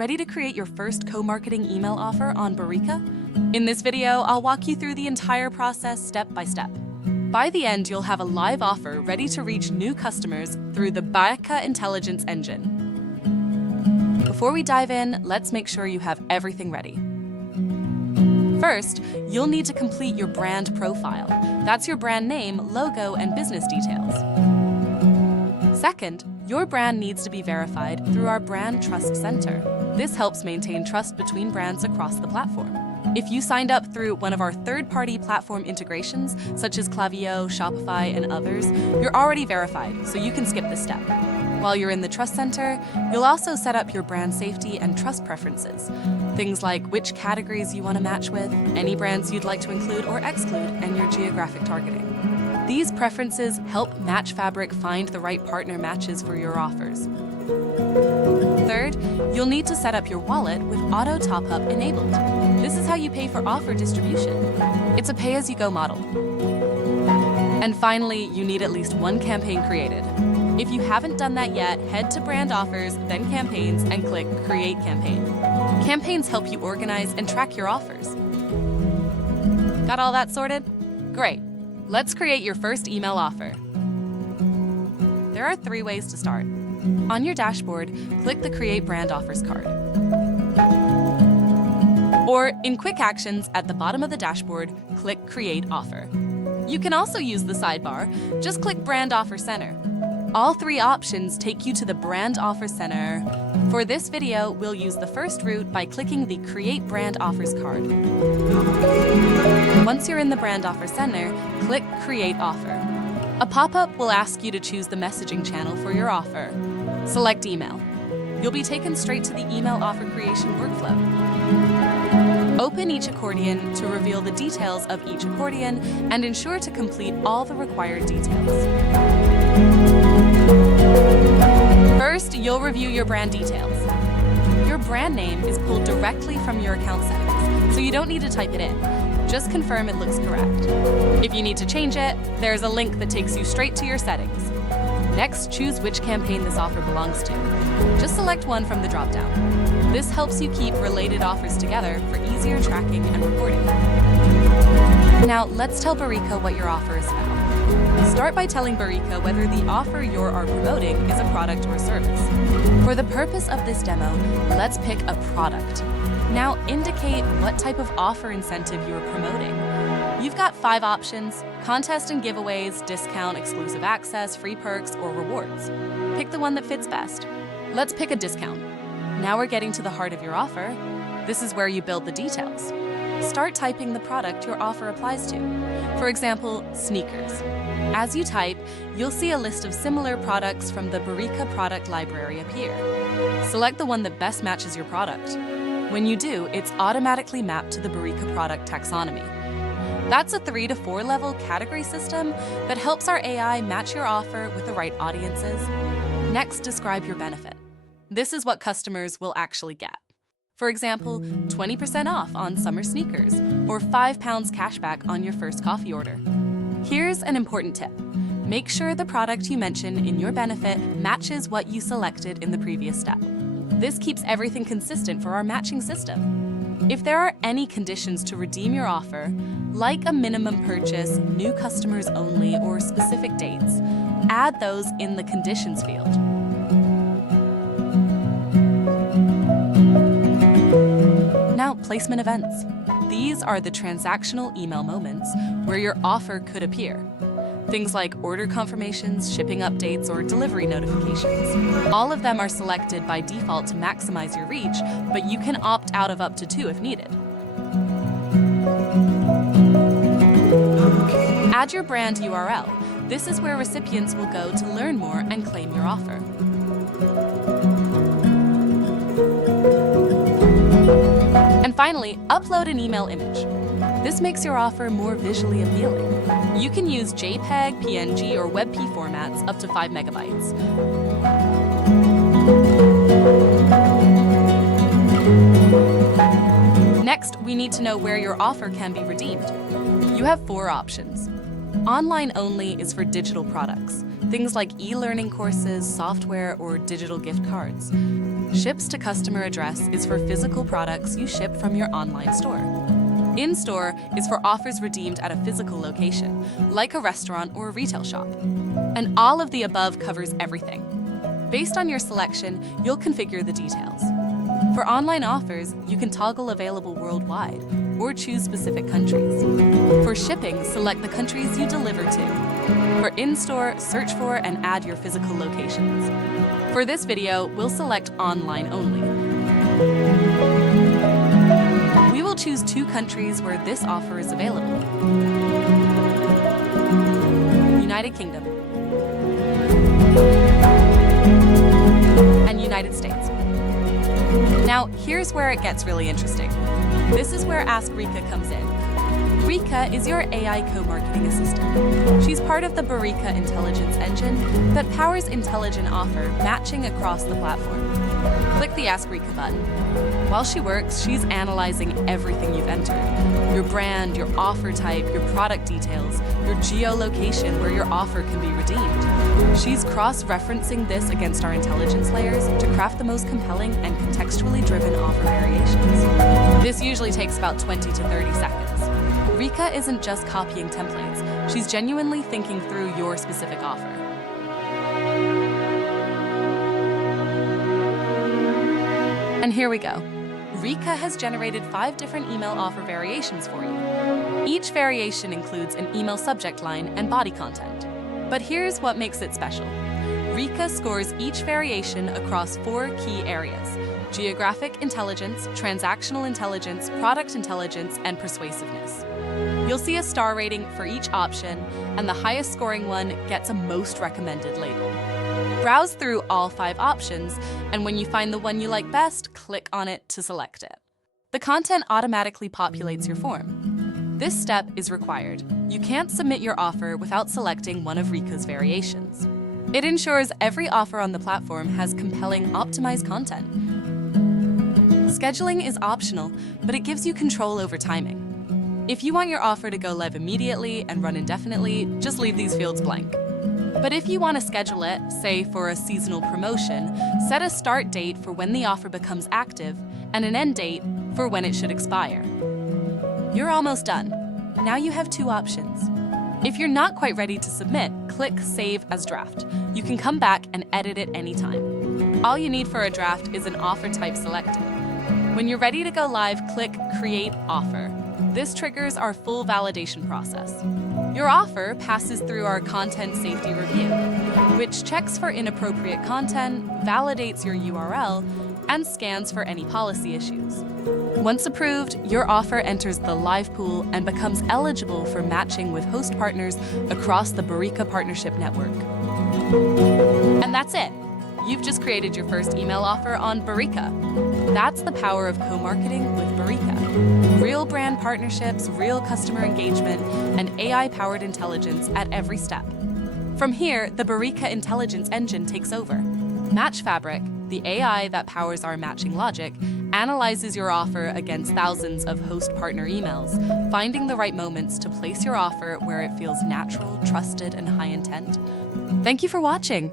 ready to create your first co-marketing email offer on Barika? In this video, I'll walk you through the entire process step by step. By the end, you'll have a live offer ready to reach new customers through the Barika intelligence engine. Before we dive in, let's make sure you have everything ready. First, you'll need to complete your brand profile. That's your brand name, logo, and business details. Second, your brand needs to be verified through our Brand Trust Center. This helps maintain trust between brands across the platform. If you signed up through one of our third-party platform integrations, such as Klaviyo, Shopify, and others, you're already verified, so you can skip this step. While you're in the Trust Center, you'll also set up your brand safety and trust preferences. Things like which categories you want to match with, any brands you'd like to include or exclude, and your geographic targeting. These preferences help Match Fabric find the right partner matches for your offers. Third, you'll need to set up your wallet with auto top-up enabled. This is how you pay for offer distribution. It's a pay-as-you-go model. And finally, you need at least one campaign created. If you haven't done that yet, head to Brand Offers, then Campaigns, and click Create Campaign. Campaigns help you organize and track your offers. Got all that sorted? Great. Let's create your first email offer. There are 3 ways to start. On your dashboard, click the Create Brand Offers card. Or in Quick Actions at the bottom of the dashboard, click Create Offer. You can also use the sidebar. Just click Brand Offer Center. All 3 options take you to the Brand Offer Center. For this video, we'll use the first route by clicking the Create Brand Offers card. Once you're in the Brand Offer Center, click Create Offer. A pop-up will ask you to choose the messaging channel for your offer. Select email. You'll be taken straight to the email offer creation workflow. Open each accordion to reveal the details of each accordion and ensure to complete all the required details. First, you'll review your brand details. Your brand name is pulled directly from your account settings, so you don't need to type it in. Just confirm it looks correct. If you need to change it, there's a link that takes you straight to your settings. Next, choose which campaign this offer belongs to. Just select one from the drop-down. This helps you keep related offers together for easier tracking and reporting. Now, let's tell Barika what your offer is about. Start by telling Barika whether the offer you are promoting is a product or a service. For the purpose of this demo, let's pick a product. Now indicate what type of offer incentive you are promoting. You've got 5 options: contest and giveaways, discount, exclusive access, free perks, or rewards. Pick the one that fits best. Let's pick a discount. Now we're getting to the heart of your offer. This is where you build the details. Start typing the product your offer applies to. For example, sneakers. As you type, you'll see a list of similar products from the Barika product library appear. Select the one that best matches your product. When you do, it's automatically mapped to the Barika product taxonomy. That's a 3 to 4 level category system that helps our AI match your offer with the right audiences. Next, describe your benefit. This is what customers will actually get. For example, 20% off on summer sneakers, or £5 cashback on your first coffee order. Here's an important tip. Make sure the product you mention in your benefit matches what you selected in the previous step. This keeps everything consistent for our matching system. If there are any conditions to redeem your offer, like a minimum purchase, new customers only, or specific dates, add those in the conditions field. Now, placement events. These are the transactional email moments where your offer could appear. Things like order confirmations, shipping updates, or delivery notifications. All of them are selected by default to maximize your reach, but you can opt out of up to 2 if needed. Add your brand URL. This is where recipients will go to learn more and claim your offer. And finally, upload an email image. This makes your offer more visually appealing. You can use JPEG, PNG, or WebP formats up to 5 megabytes. Next, we need to know where your offer can be redeemed. You have 4 options. Online only is for digital products. things like e-learning courses, software, or digital gift cards. Ships to customer address is for physical products you ship from your online store. In-store is for offers redeemed at a physical location, like a restaurant or a retail shop. And all of the above covers everything. Based on your selection, you'll configure the details. For online offers, you can toggle available worldwide or choose specific countries. For shipping, select the countries you deliver to. For in-store, search for and add your physical locations. For this video, we'll select online only. We will choose 2 countries where this offer is available: United Kingdom and United States. Now, here's where it gets really interesting. This is where Ask Rika comes in. Rika is your AI co-marketing assistant. She's part of the Barika intelligence engine that powers intelligent offer matching across the platform. Click the Ask Rika button. While she works, she's analyzing everything you've entered: your brand, your offer type, your product details, your geolocation where your offer can be redeemed. She's cross-referencing this against our intelligence layers to craft the most compelling and contextually driven offer variations. This usually takes about 20 to 30 seconds. Rika isn't just copying templates, she's genuinely thinking through your specific offer. And here we go. Rika has generated 5 different email offer variations for you. Each variation includes an email subject line and body content. But here's what makes it special. Rika scores each variation across 4 key areas: geographic intelligence, transactional intelligence, product intelligence, and persuasiveness. You'll see a star rating for each option, and the highest scoring one gets a most recommended label. Browse through all 5 options, and when you find the one you like best, click on it to select it. The content automatically populates your form. This step is required. You can't submit your offer without selecting one of Rika's variations. It ensures every offer on the platform has compelling, optimized content. Scheduling is optional, but it gives you control over timing. If you want your offer to go live immediately and run indefinitely, just leave these fields blank. But if you want to schedule it, say for a seasonal promotion, set a start date for when the offer becomes active and an end date for when it should expire. You're almost done. Now you have 2 options. If you're not quite ready to submit, click Save as Draft. You can come back and edit it anytime. All you need for a draft is an offer type selected. When you're ready to go live, click Create Offer. This triggers our full validation process. Your offer passes through our content safety review, which checks for inappropriate content, validates your URL, and scans for any policy issues. Once approved, your offer enters the live pool and becomes eligible for matching with host partners across the Barika Partnership Network. And that's it. You've just created your first email offer on Barika. That's the power of co-marketing with Barika. Real brand partnerships, real customer engagement, and AI-powered intelligence at every step. From here, the Barika intelligence engine takes over. Match Fabric, the AI that powers our matching logic, analyzes your offer against thousands of host partner emails, finding the right moments to place your offer where it feels natural, trusted, and high intent. Thank you for watching.